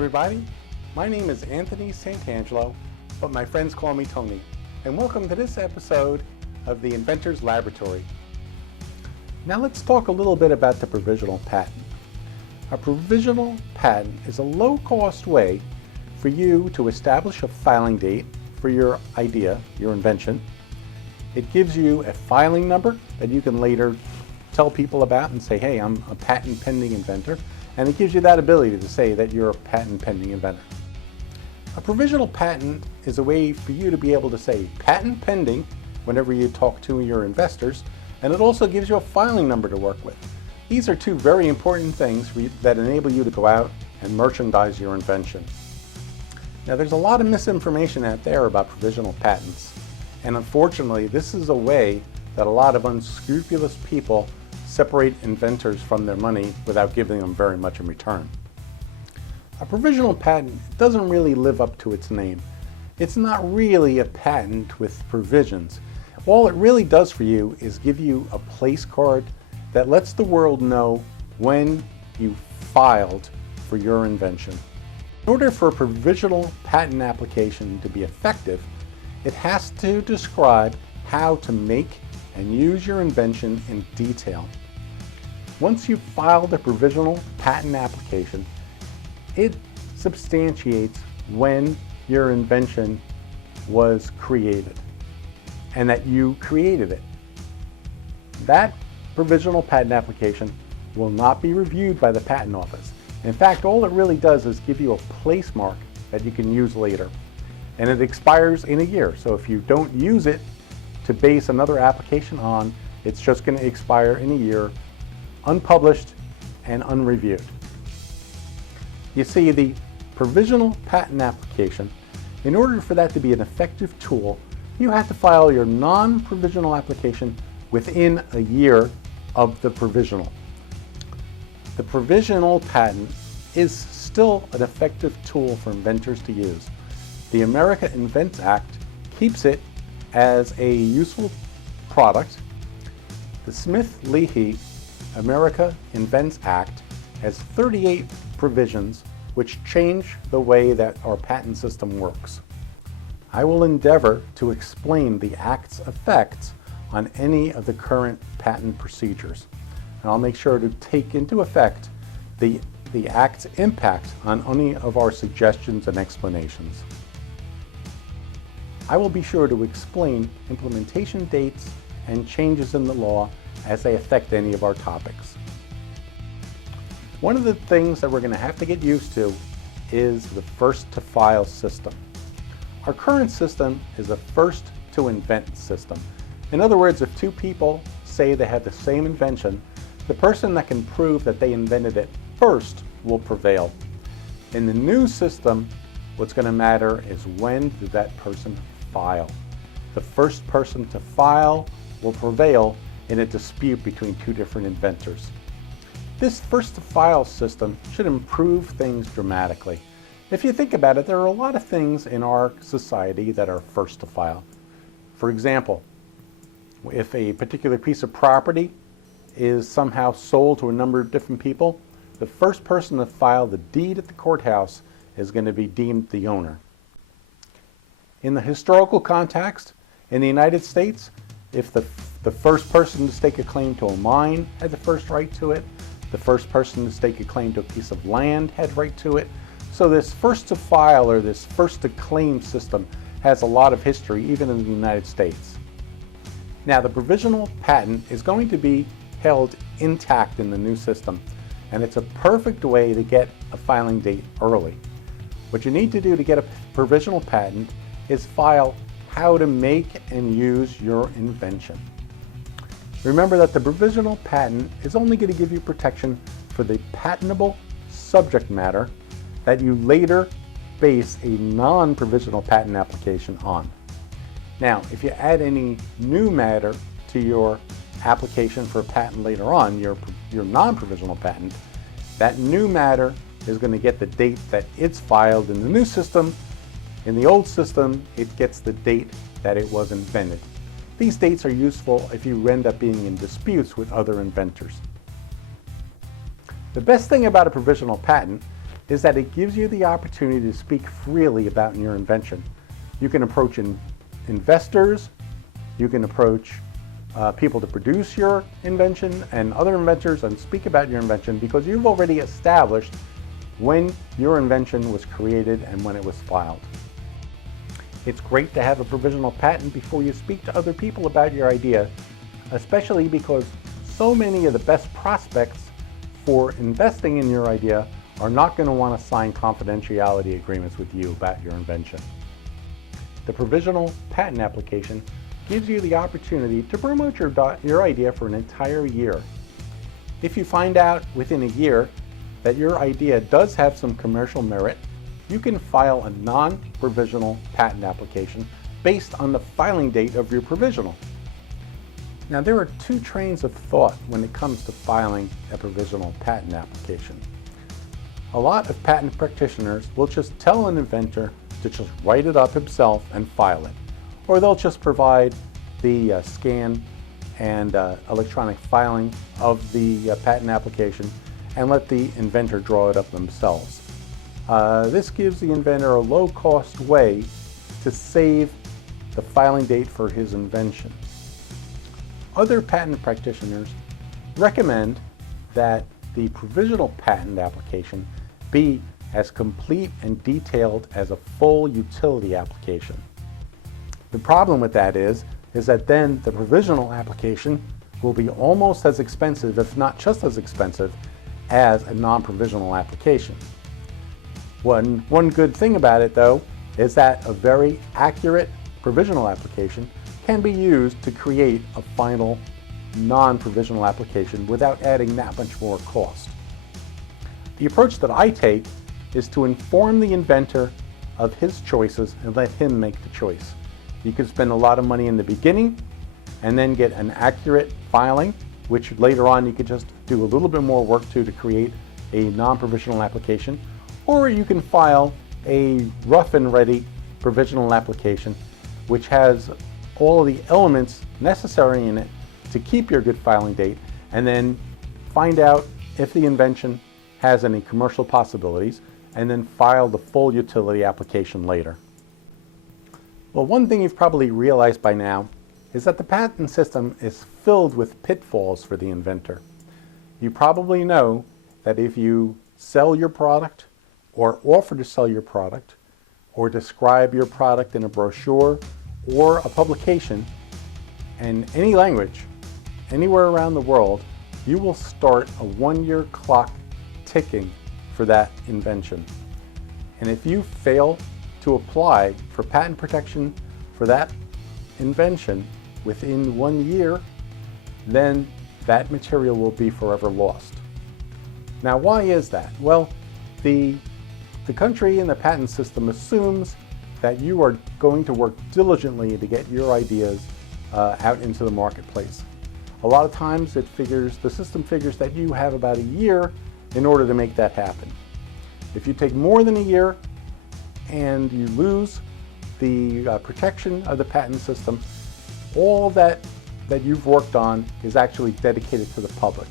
everybody. My name is Anthony Santangelo, but my friends call me Tony. And welcome to this episode of the Inventor's Laboratory. Now let's talk a little bit about the provisional patent. A provisional patent is a low-cost way for you to establish a filing date for your idea, your invention. It gives you a filing number that you can later tell people about and say, hey, I'm a patent pending inventor. And it gives you that ability to say that you're a patent pending inventor. A provisional patent is a way for you to be able to say patent pending whenever you talk to your investors, and it also gives you a filing number to work with. These are two very important things that enable you to go out and merchandise your invention. Now there's a lot of misinformation out there about provisional patents, and unfortunately this is a way that a lot of unscrupulous people separate inventors from their money without giving them very much in return. A provisional patent doesn't really live up to its name. It's not really a patent with provisions. All it really does for you is give you a place card that lets the world know when you filed for your invention. In order for a provisional patent application to be effective, it has to describe how to make and use your invention in detail. Once you've filed a provisional patent application, it substantiates when your invention was created and that you created it. That provisional patent application will not be reviewed by the patent office. In fact, all it really does is give you a place mark that you can use later. And it expires in a year. So if you don't use it to base another application on, it's just going to expire in a year, unpublished and unreviewed. You see, the provisional patent application, in order for that to be an effective tool, you have to file your non-provisional application within a year of the provisional. The provisional patent is still an effective tool for inventors to use. The America Invents Act keeps it as a useful product. The Smith-Leahy America Invents Act has 38 provisions which change the way that our patent system works. I will endeavor to explain the Act's effects on any of the current patent procedures. And I'll make sure to take into effect the Act's impact on any of our suggestions and explanations. I will be sure to explain implementation dates and changes in the law as they affect any of our topics. One of the things that we're going to have to get used to is the first to file system. Our current system is a first to invent system. In other words, if two people say they have the same invention, the person that can prove that they invented it first will prevail. In the new system, what's going to matter is when did that person file. The first person to file will prevail in a dispute between two different inventors. This first to file system should improve things dramatically. If you think about it, there are a lot of things in our society that are first to file. For example, if a particular piece of property is somehow sold to a number of different people, the first person to file the deed at the courthouse is going to be deemed the owner. In the historical context, in the United States, if the first person to stake a claim to a mine had the first right to it, the first person to stake a claim to a piece of land had right to it. So this first to file or this first to claim system has a lot of history even in the United States. Now the provisional patent is going to be held intact in the new system, and it's a perfect way to get a filing date early. What you need to do to get a provisional patent is file how to make and use your invention. Remember that the provisional patent is only going to give you protection for the patentable subject matter that you later base a non-provisional patent application on. Now, if you add any new matter to your application for a patent later on, your non-provisional patent, that new matter is going to get the date that it's filed in the new system. In the old system, it gets the date that it was invented. These dates are useful if you end up being in disputes with other inventors. The best thing about a provisional patent is that it gives you the opportunity to speak freely about your invention. You can approach investors, you can approach people to produce your invention and other inventors and speak about your invention because you've already established when your invention was created and when it was filed. It's great to have a provisional patent before you speak to other people about your idea, especially because so many of the best prospects for investing in your idea are not going to want to sign confidentiality agreements with you about your invention. The provisional patent application gives you the opportunity to promote your idea for an entire year. If you find out within a year that your idea does have some commercial merit, you can file a non-provisional patent application based on the filing date of your provisional. Now, there are two trains of thought when it comes to filing a provisional patent application. A lot of patent practitioners will just tell an inventor to just write it up himself and file it. Or they'll just provide the scan and electronic filing of the patent application and let the inventor draw it up themselves. This gives the inventor a low-cost way to save the filing date for his invention. Other patent practitioners recommend that the provisional patent application be as complete and detailed as a full utility application. The problem with that is that then the provisional application will be almost as expensive, if not just as expensive, as a non-provisional application. One good thing about it, though, is that a very accurate provisional application can be used to create a final non-provisional application without adding that much more cost. The approach that I take is to inform the inventor of his choices and let him make the choice. You can spend a lot of money in the beginning and then get an accurate filing, which later on you could just do a little bit more work to create a non-provisional application. Or you can file a rough and ready provisional application, which has all of the elements necessary in it to keep your good filing date, and then find out if the invention has any commercial possibilities, and then file the full utility application later. Well, one thing you've probably realized by now is that the patent system is filled with pitfalls for the inventor. You probably know that if you sell your product, or offer to sell your product, or describe your product in a brochure or a publication in any language, anywhere around the world, you will start a one-year clock ticking for that invention. And if you fail to apply for patent protection for that invention within 1 year, then that material will be forever lost. Now, why is that? Well, the country and the patent system assumes that you are going to work diligently to get your ideas out into the marketplace. A lot of times the system figures that you have about a year in order to make that happen. If you take more than a year and you lose the protection of the patent system, all that you've worked on is actually dedicated to the public.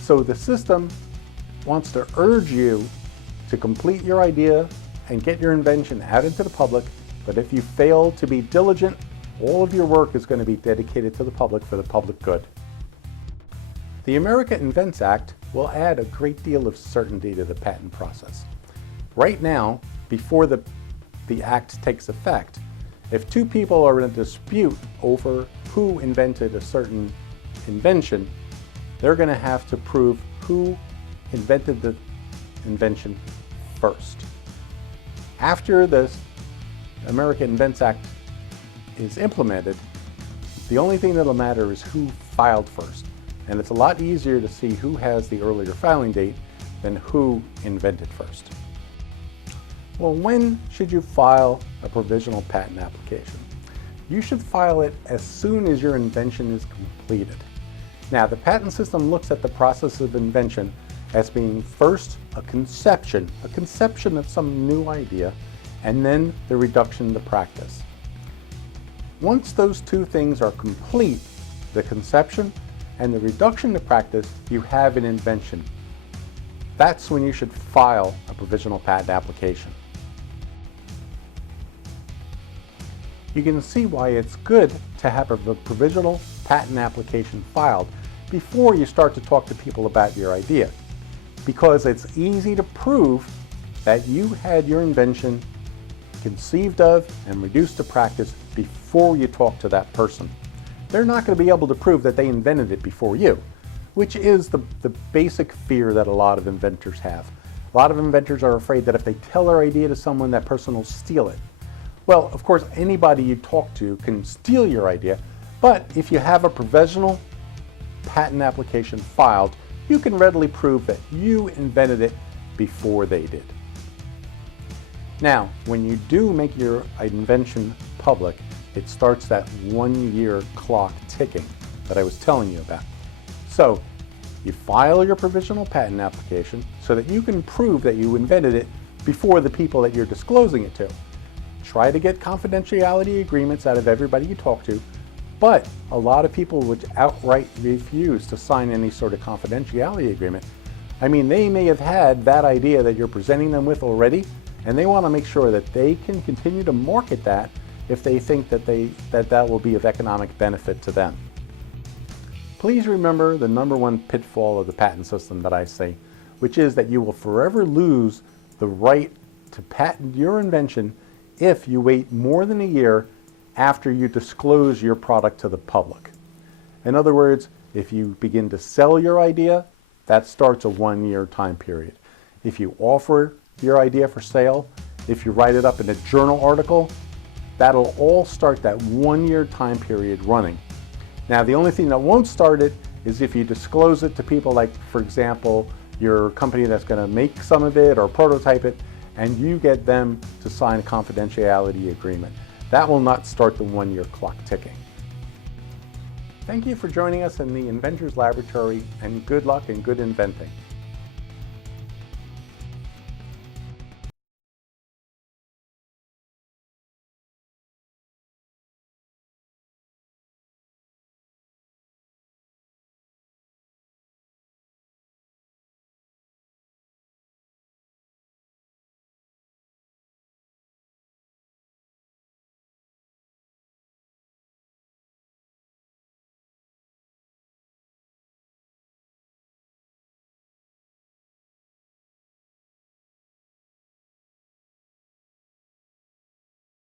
So the system wants to urge you to complete your idea and get your invention out into the public, but if you fail to be diligent, all of your work is going to be dedicated to the public for the public good. The America Invents Act will add a great deal of certainty to the patent process. Right now, before the act takes effect, if two people are in a dispute over who invented a certain invention, they're going to have to prove who invented the invention first. After the America Invents Act is implemented, the only thing that'll matter is who filed first. And it's a lot easier to see who has the earlier filing date than who invented first. Well, when should you file a provisional patent application? You should file it as soon as your invention is completed. Now, the patent system looks at the process of invention as being first a conception of some new idea, and then the reduction to practice. Once those two things are complete, the conception and the reduction to practice, you have an invention. that's when you should file a provisional patent application. You can see why it's good to have a provisional patent application filed before you start to talk to people about your idea, because it's easy to prove that you had your invention conceived of and reduced to practice before you talk to that person. They're not going to be able to prove that they invented it before you, which is the basic fear that a lot of inventors have. A lot of inventors are afraid that if they tell their idea to someone, that person will steal it. Well, of course, anybody you talk to can steal your idea, but if you have a provisional patent application filed, you can readily prove that you invented it before they did. Now, when you do make your invention public, it starts that 1 year clock ticking that I was telling you about. So, you file your provisional patent application so that you can prove that you invented it before the people that you're disclosing it to. Try to get confidentiality agreements out of everybody you talk to, but a lot of people would outright refuse to sign any sort of confidentiality agreement. I mean, they may have had that idea that you're presenting them with already, and they want to make sure that they can continue to market that if they think that that will be of economic benefit to them. Please remember the #1 pitfall of the patent system that I say, which is that you will forever lose the right to patent your invention if you wait more than a year after you disclose your product to the public. In other words, if you begin to sell your idea, that starts a 1 year time period. If you offer your idea for sale, if you write it up in a journal article, that'll all start that 1 year time period running. Now, the only thing that won't start it is if you disclose it to people like, for example, your company that's going to make some of it or prototype it, and you get them to sign a confidentiality agreement. That will not start the 1 year clock ticking. Thank you for joining us in the Inventor's Laboratory, and good luck and good inventing.